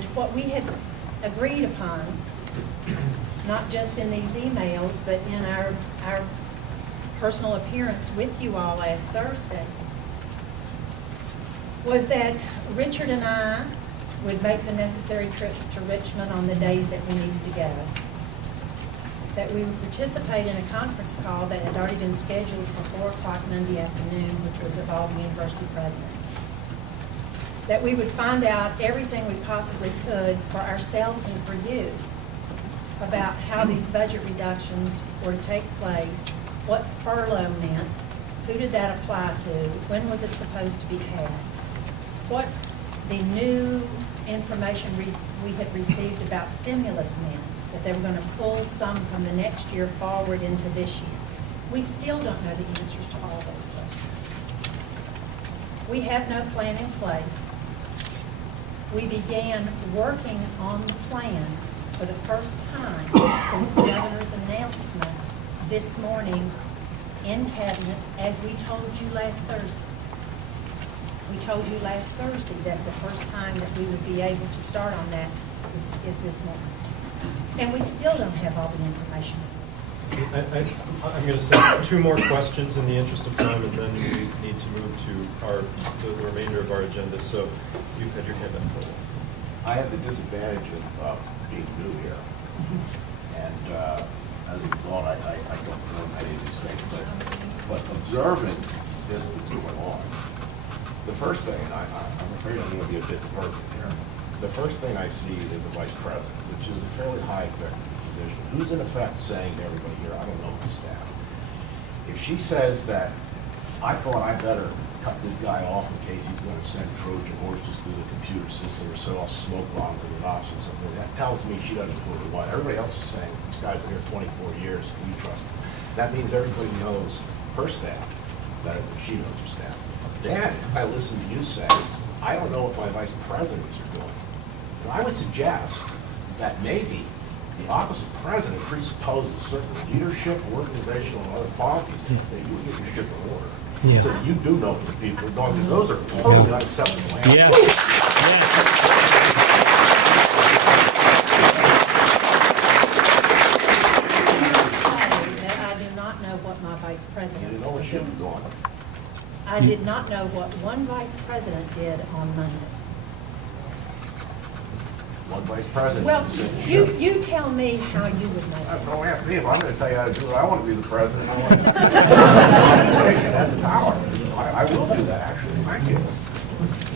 And what we had agreed upon, not just in these emails, but in our personal appearance with you all last Thursday, was that Richard and I would make the necessary trips to Richmond on the days that we needed to go. That we would participate in a conference call that had already been scheduled for 4 o'clock Monday afternoon, which was of all the university presidents. That we would find out everything we possibly could for ourselves and for you about how these budget reductions were to take place, what furlough meant, who did that apply to, when was it supposed to be had, what the new information we had received about stimulus meant, that they were going to pull some from the next year forward into this year. We still don't know the answers to all those questions. We have no plan in place. We began working on the plan for the first time since the governor's announcement this morning in cabinet, as we told you last Thursday. We told you last Thursday that the first time that we would be able to start on that is this morning. And we still don't have all the information. I'm going to say 2 more questions in the interest of time, and then we need to move to the remainder of our agenda. So you've had your hand up for a while. I have the disadvantage of being new here. And as a result, I don't know many of these things, but observing this that's going on, the first thing, and I'm afraid I'm going to be a bit perfect here, the first thing I see is the vice president, which is a fairly high executive position, who's in effect saying to everybody here, I don't know the staff. If she says that, I thought I better cut this guy off in case he's going to send Trojan horses through the computer system or set off smoke bombs in the Nazis or something, that tells me she doesn't know what. Everybody else is saying, this guy's been here 24 years, can you trust him? That means everybody knows her staff better than she knows her staff. Then, I listen to you say, I don't know what my vice presidents are doing. And I would suggest that maybe the office of president presupposes a certain leadership, organizational, and other qualities that you would get your ship in order. Yeah. So you do know what the people are doing, because those are totally unacceptable. Yeah. I do not know what my vice president You know what did. should be doing. I did not know what one vice president did on Monday. One vice president. Well, said, you tell me how you would know that. Don't ask me if I'm going to tell you how to do it. I want to be the president. I want to be the organization at the power. I will do that, actually. Thank you.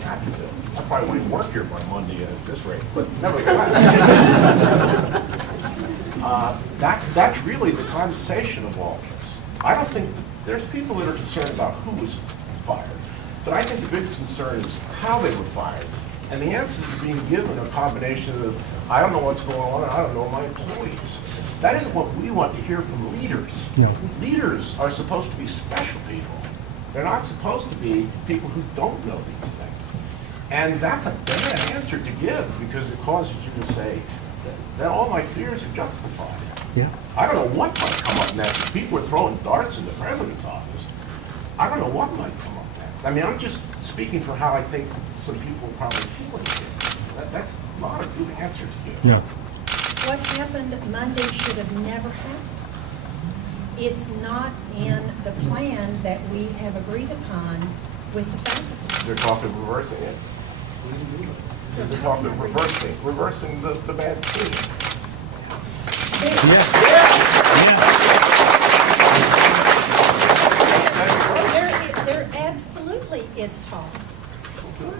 Happy to. I probably won't even work here by Monday at this rate, but nevertheless. That's really the conversation of all this. I don't think, there's people that are concerned about who was fired, but I think the biggest concern is how they were fired. And the answers are being given a combination of, I don't know what's going on, and I don't know my employees. That isn't what we want to hear from leaders. No. Leaders are supposed to be special people. They're not supposed to be people who don't know these things. And that's a bad answer to give, because it causes you to say that all my fears are justified. Yeah. I don't know what might come up next. If people are throwing darts in the president's office, I don't know what might come up next. I mean, I'm just speaking for how I think some people are probably feeling it. That's not a good answer to give. No. What happened Monday should have never happened. It's not in the plan that we have agreed upon with the faculty. They're talking reversing it. They're talking reversing the bad decision. Yeah. There absolutely is talk. Good.